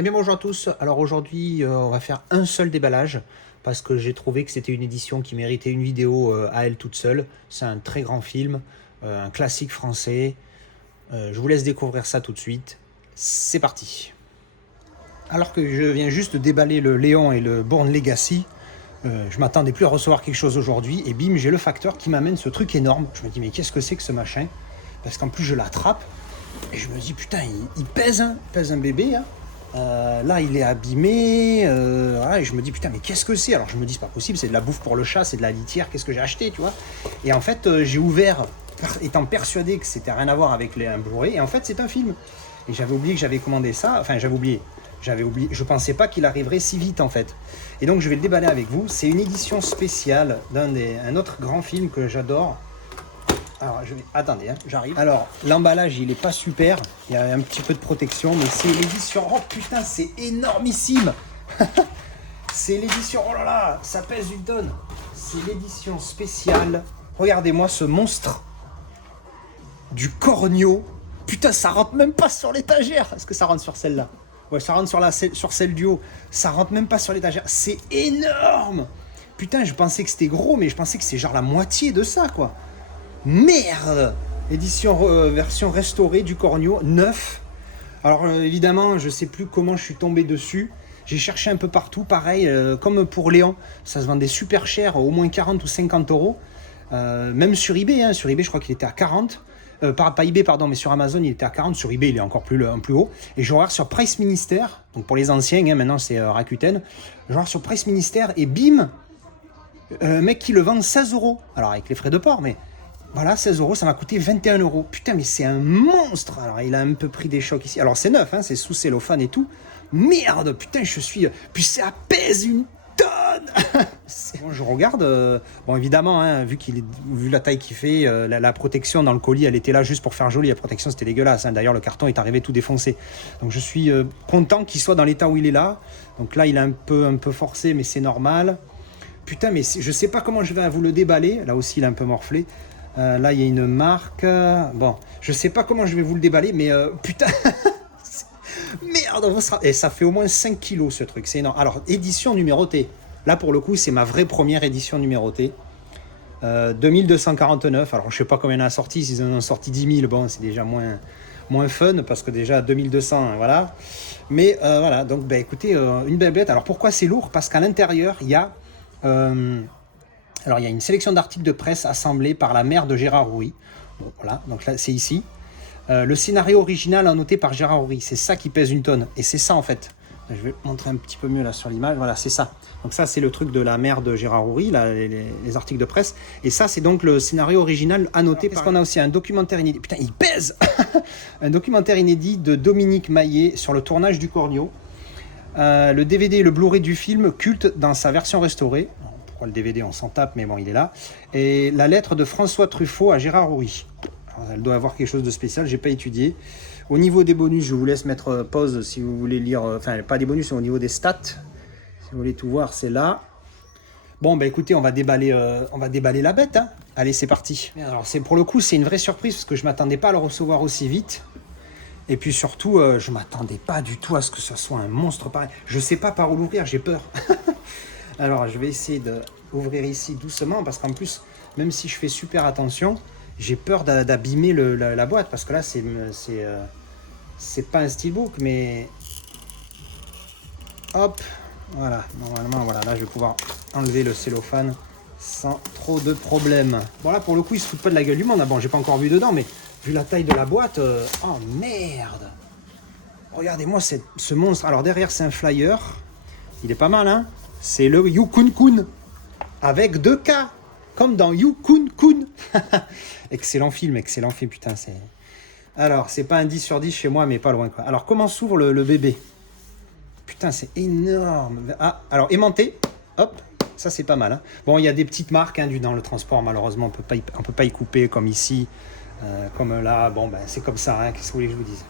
Eh bien bonjour à tous, alors aujourd'hui on va faire un seul déballage parce que j'ai trouvé que c'était une édition qui méritait une vidéo à elle toute seule. C'est un très grand film, un classique français. Je vous laisse découvrir ça tout de suite. C'est parti. Alors que je viens juste de déballer le Léon et le Bourne Legacy, je m'attendais plus à recevoir quelque chose aujourd'hui et bim, j'ai le facteur qui m'amène ce truc énorme. Je me dis mais qu'est-ce que c'est que ce machin? Parce qu'en plus je l'attrape et je me dis putain il pèse, hein, il pèse un bébé, hein. Là il est abîmé, et je me dis putain mais qu'est-ce que c'est? Alors je me dis c'est pas possible, c'est de la bouffe pour le chat, c'est de la litière, qu'est-ce que j'ai acheté, tu vois? Et en fait j'ai ouvert étant persuadé que c'était rien à voir avec un Blu-ray, et en fait c'est un film. Et j'avais oublié que j'avais commandé ça, enfin j'avais oublié, je pensais pas qu'il arriverait si vite en fait. Et donc je vais le déballer avec vous, c'est une édition spéciale un autre grand film que j'adore. Alors, attendez, hein, j'arrive. Alors, l'emballage, il est pas super. Il y a un petit peu de protection, mais c'est l'édition. Oh putain, c'est énormissime. C'est l'édition. Oh là là, ça pèse une tonne. C'est l'édition spéciale. Regardez-moi ce monstre du Cornio. Putain, ça rentre même pas sur l'étagère. Est-ce que ça rentre sur celle-là? Ouais, ça rentre sur celle du haut. Ça rentre même pas sur l'étagère. C'est énorme. Putain, je pensais que c'était gros, mais je pensais que c'est genre la moitié de ça, quoi. Merde! Édition version restaurée du Cornio, neuf. Alors évidemment, je sais plus comment je suis tombé dessus. J'ai cherché un peu partout, pareil, comme pour Léon. Ça se vendait super cher, au moins 40 ou 50 euros. Même sur eBay, hein. Sur eBay, je crois qu'il était à 40. Pas eBay, pardon, mais sur Amazon, il était à 40. Sur eBay, il est encore plus haut. Et je regarde sur Price Minister, donc pour les anciens, hein, maintenant c'est Rakuten. Je regarde sur Price Minister et bim! Mec qui le vend 16 euros. Alors avec les frais de port, mais voilà, 16 euros, ça m'a coûté 21 euros. Putain, mais c'est un monstre. Alors, il a un peu pris des chocs ici. Alors, c'est neuf, hein, c'est sous cellophane et tout. Merde, putain, je suis... Puis ça pèse une tonne. Bon, je regarde. Bon, évidemment, hein, vu la taille qu'il fait, la protection dans le colis, elle était là juste pour faire joli. La protection, c'était dégueulasse, hein. D'ailleurs, le carton est arrivé tout défoncé. Donc, je suis content qu'il soit dans l'état où il est là. Donc là, il est un peu forcé, mais c'est normal. Putain, mais je sais pas comment je vais vous le déballer. Là aussi, il est un peu morflé. Là, il y a une marque. Bon, je sais pas comment je vais vous le déballer, mais putain. Merde, et ça fait au moins 5 kilos ce truc, c'est énorme. Alors, édition numérotée. Là, pour le coup, c'est ma vraie première édition numérotée. 2249. Alors, je sais pas combien il y en a sorti. S'ils en ont sorti 10 000, bon, c'est déjà moins fun parce que déjà 2200, voilà. Mais voilà, donc, bah, écoutez, une belle bête. Alors, pourquoi c'est lourd? Parce qu'à l'intérieur, il y a. Alors, il y a une sélection d'articles de presse assemblés par la mère de Gérard Houry. Bon, voilà, donc là, c'est ici. Le scénario original annoté par Gérard Houry, c'est ça qui pèse une tonne. Et c'est ça, en fait. Je vais montrer un petit peu mieux là sur l'image. Voilà, c'est ça. Donc ça, c'est le truc de la mère de Gérard Houry, là, les articles de presse. Et ça, c'est donc le scénario original annoté. Parce qu'on a aussi un documentaire inédit. Putain, il pèse. Un documentaire inédit de Dominique Maillet sur le tournage du Cornio. Le DVD et le Blu-ray du film, culte dans sa version restaurée. Le DVD, on s'en tape, mais bon, il est là. Et la lettre de François Truffaut à Gérard Houry. Alors, elle doit avoir quelque chose de spécial, j'ai pas étudié. Au niveau des bonus, je vous laisse mettre pause si vous voulez lire. Enfin, pas des bonus, mais au niveau des stats. Si vous voulez tout voir, c'est là. Bon, bah écoutez, on va déballer la bête, hein. Allez, c'est parti. Alors, pour le coup, c'est une vraie surprise parce que je m'attendais pas à le recevoir aussi vite. Et puis surtout, je m'attendais pas du tout à ce que ce soit un monstre pareil. Je sais pas par où l'ouvrir, j'ai peur. Alors, je vais essayer d'ouvrir ici doucement parce qu'en plus, même si je fais super attention, j'ai peur d'abîmer la boîte parce que là, c'est pas un steelbook, mais hop, voilà. Normalement, voilà, là, je vais pouvoir enlever le cellophane sans trop de problèmes. Bon, là, pour le coup, il se fout pas de la gueule du monde. Ah, bon, j'ai pas encore vu dedans, mais vu la taille de la boîte, oh merde! Regardez-moi ce monstre. Alors, derrière, c'est un flyer. Il est pas mal, hein? C'est le Yukun Kun avec 2 K, comme dans Yukun Kun. Excellent film, putain. Alors, c'est pas un 10 sur 10 chez moi, mais pas loin, quoi. Alors, comment s'ouvre le bébé? Putain, c'est énorme. Ah, alors, aimanté. Hop, ça, c'est pas mal, hein. Bon, il y a des petites marques, hein, dans le transport, malheureusement, on peut pas y couper, comme ici, comme là. Bon, ben, c'est comme ça, hein. Qu'est-ce que vous voulez que je vous dise?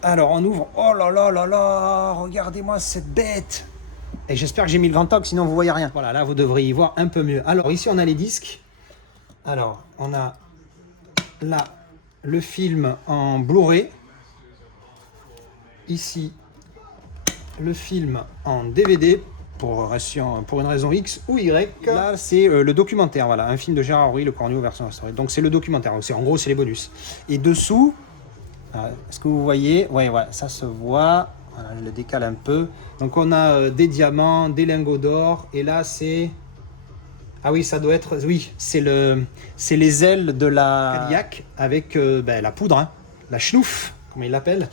Alors, on ouvre. Oh là là là là, regardez-moi cette bête. Et j'espère que j'ai mis le grand angle, sinon vous voyez rien. Voilà, là vous devriez y voir un peu mieux. Alors ici on a les disques. Alors on a là le film en Blu-ray. Ici le film en DVD pour une raison X ou Y. Là, c'est le documentaire, voilà, un film de Gérard Houry, Le Corneau version restaurée. Donc c'est le documentaire, donc, en gros c'est les bonus. Et dessous, est-ce que vous voyez? Ouais, ça se voit. Voilà, je le décale un peu. Donc on a des diamants, des lingots d'or, et là c'est... Ah oui, ça doit être... Oui, c'est les ailes de la Cadillac avec la poudre, hein, la schnouf, comme ils l'appellent.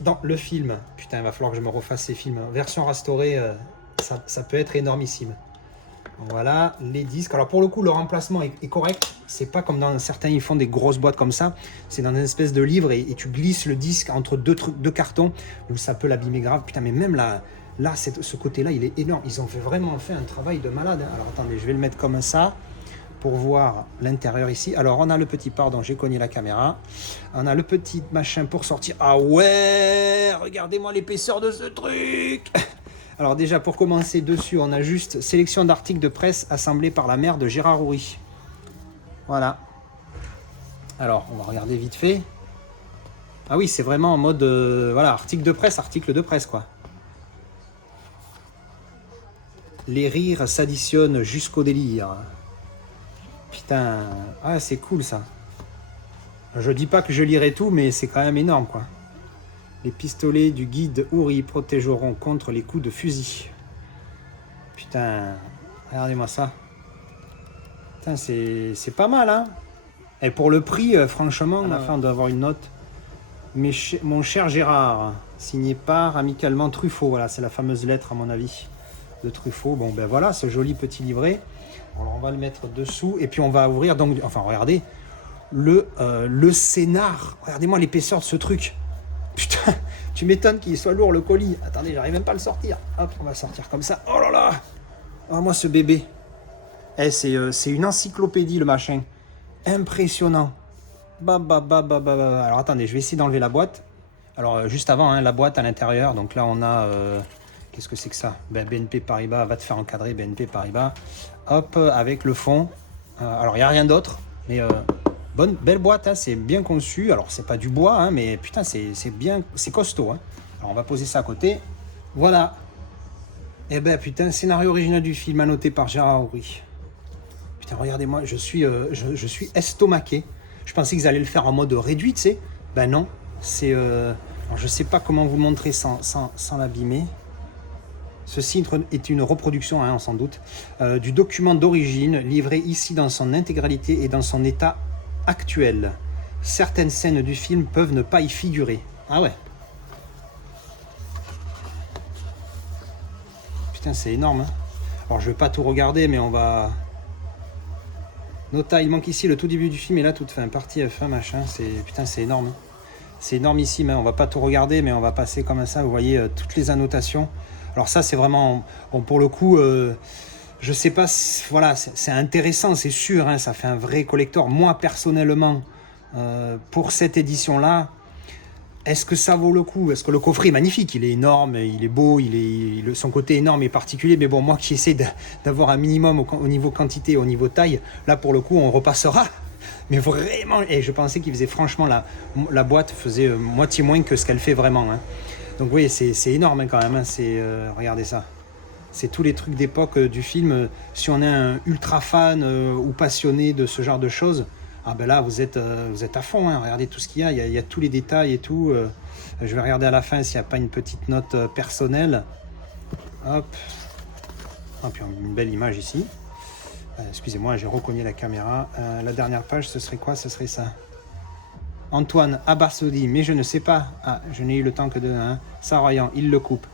Dans le film, putain, il va falloir que je me refasse ces films. Version restaurée, ça peut être énormissime. Voilà, les disques. Alors pour le coup, le remplacement est correct. C'est pas comme dans certains, ils font des grosses boîtes comme ça. C'est dans une espèce de livre et tu glisses le disque entre deux cartons. Donc ça peut l'abîmer grave. Putain, mais même là ce côté-là, il est énorme. Ils ont vraiment fait un travail de malade, hein. Alors attendez, je vais le mettre comme ça pour voir l'intérieur ici. Alors on a le petit pardon, j'ai cogné la caméra. On a le petit machin pour sortir. Ah ouais, regardez-moi l'épaisseur de ce truc. Alors déjà pour commencer, dessus on a juste sélection d'articles de presse assemblés par la mère de Gérard Houry. Voilà. Alors on va regarder vite fait. Ah oui, c'est vraiment en mode voilà, article de presse quoi. Les rires s'additionnent jusqu'au délire. Putain, ah c'est cool ça. Je dis pas que je lirai tout, mais c'est quand même énorme quoi. Les pistolets du guide Houry protégeront contre les coups de fusil. Putain, regardez-moi ça. Putain, c'est pas mal, hein. Et pour le prix, franchement, à la fin, on doit avoir une note. Mais mon cher Gérard, signé par amicalement Truffaut. Voilà, c'est la fameuse lettre, à mon avis, de Truffaut. Bon, ben voilà, ce joli petit livret. Alors, on va le mettre dessous. Et puis, on va ouvrir, donc, enfin, regardez, le scénar. Regardez-moi l'épaisseur de ce truc. Putain, tu m'étonnes qu'il soit lourd le colis. Attendez, j'arrive même pas à le sortir. Hop, on va sortir comme ça. Oh là là. Oh, moi, ce bébé. C'est une encyclopédie, le machin. Impressionnant. Alors, attendez, je vais essayer d'enlever la boîte. Alors, juste avant, hein, la boîte à l'intérieur. Donc là, on a... qu'est-ce que c'est que ça? BNP Paribas, va te faire encadrer, BNP Paribas. Hop, avec le fond. Alors, il n'y a rien d'autre. Mais... belle boîte, hein, c'est bien conçu. Alors, c'est pas du bois, hein, mais putain, c'est bien, c'est costaud. Hein. Alors, on va poser ça à côté. Voilà. Eh ben, putain, scénario original du film annoté par Gérard Houry. Putain, regardez-moi, je suis estomaqué. Je pensais qu'ils allaient le faire en mode réduit, tu sais. Ben non, c'est... alors, je sais pas comment vous le montrer sans l'abîmer. Ceci est une reproduction, hein, on s'en doute, du document d'origine, livré ici dans son intégralité et dans son état actuel. Certaines scènes du film peuvent ne pas y figurer. Ah ouais. Putain, c'est énorme. Hein. Alors, je vais pas tout regarder, mais on va... Nota, il manque ici le tout début du film et là, toute fin. Partie F1, machin. Putain, c'est énorme. Hein. C'est énormissime. Hein. On va pas tout regarder, mais on va passer comme ça. Vous voyez, toutes les annotations. Alors ça, c'est vraiment... Bon, pour le coup... je sais pas, voilà, c'est intéressant, c'est sûr, hein, ça fait un vrai collector. Moi, personnellement, pour cette édition-là, est-ce que ça vaut le coup? Est-ce que le coffret est magnifique? Il est énorme, il est beau, son côté énorme et particulier. Mais bon, moi qui essaie d'avoir un minimum au niveau quantité, au niveau taille, là, pour le coup, on repassera. Mais vraiment, et je pensais qu'il faisait, franchement, la boîte faisait moitié moins que ce qu'elle fait vraiment. Hein. Donc, oui, c'est énorme hein, quand même. Hein, regardez ça. C'est tous les trucs d'époque du film. Si on est un ultra fan ou passionné de ce genre de choses, ah ben là vous êtes à fond. Hein. Regardez tout ce qu'il y a. Il y a tous les détails et tout. Je vais regarder à la fin s'il n'y a pas une petite note personnelle. Hop. Ah, puis une belle image ici. Excusez-moi, j'ai recogné la caméra. La dernière page, ce serait quoi? Ce serait ça. Antoine Abarsoudi, mais je ne sais pas. Ah, je n'ai eu le temps que de... Hein. Saroyan, il le coupe.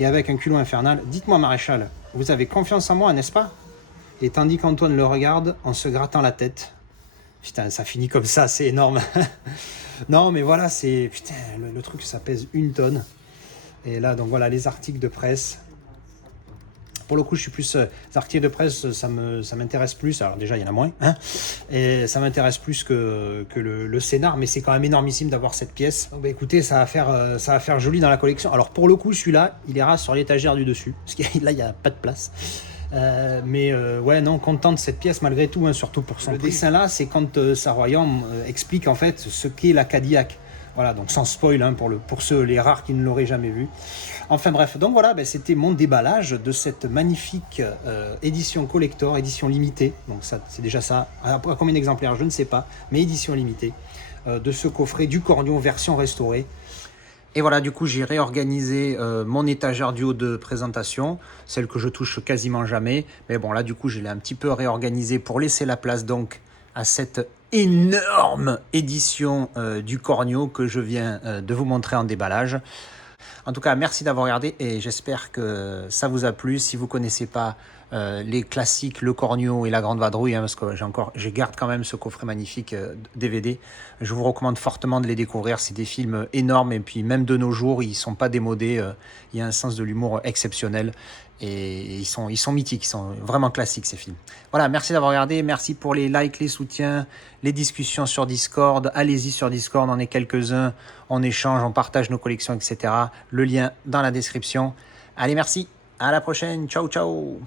Et avec un culot infernal, dites-moi Maréchal, vous avez confiance en moi, n'est-ce pas? Et tandis qu'Antoine le regarde en se grattant la tête. Putain, ça finit comme ça, c'est énorme. Non, mais voilà, c'est... Putain, le truc, ça pèse 1 tonne. Et là, donc voilà, les articles de presse. Pour le coup, je suis plus... les articles de presse, ça m'intéresse plus. Alors déjà, il y en a moins. Hein, et ça m'intéresse plus que le scénar. Mais c'est quand même énormissime d'avoir cette pièce. Donc, bah, écoutez, ça va faire joli dans la collection. Alors pour le coup, celui-là, il ira sur l'étagère du dessus. Parce que là, il n'y a pas de place. Ouais, non, content de cette pièce malgré tout. Hein, surtout pour son prix. Le dessin là, c'est quand Saroyan explique en fait ce qu'est la Cadillac. Voilà, donc sans spoil hein, pour ceux, les rares qui ne l'auraient jamais vu. Enfin bref, donc voilà, c'était mon déballage de cette magnifique édition collector, édition limitée. Donc ça, c'est déjà ça. À combien d'exemplaires, je ne sais pas, mais édition limitée de ce coffret du Cornio version restaurée. Et voilà, du coup, j'ai réorganisé mon étagère du haut de présentation, celle que je touche quasiment jamais. Mais bon, là, du coup, je l'ai un petit peu réorganisé pour laisser la place donc à cette énorme édition du Cornio que je viens de vous montrer en déballage. En tout cas, merci d'avoir regardé et j'espère que ça vous a plu. Si vous ne connaissez pas les classiques, le Cornio et la Grande Vadrouille, hein, parce que je garde quand même ce coffret magnifique DVD, je vous recommande fortement de les découvrir. C'est des films énormes et puis même de nos jours, ils ne sont pas démodés. Il y a un sens de l'humour exceptionnel et ils sont mythiques, ils sont vraiment classiques ces films. Voilà, merci d'avoir regardé, merci pour les likes, les soutiens, les discussions sur Discord. Allez-y sur Discord, on est quelques-uns, on échange, on partage nos collections, etc. Le lien dans la description. Allez, merci, à la prochaine, ciao ciao.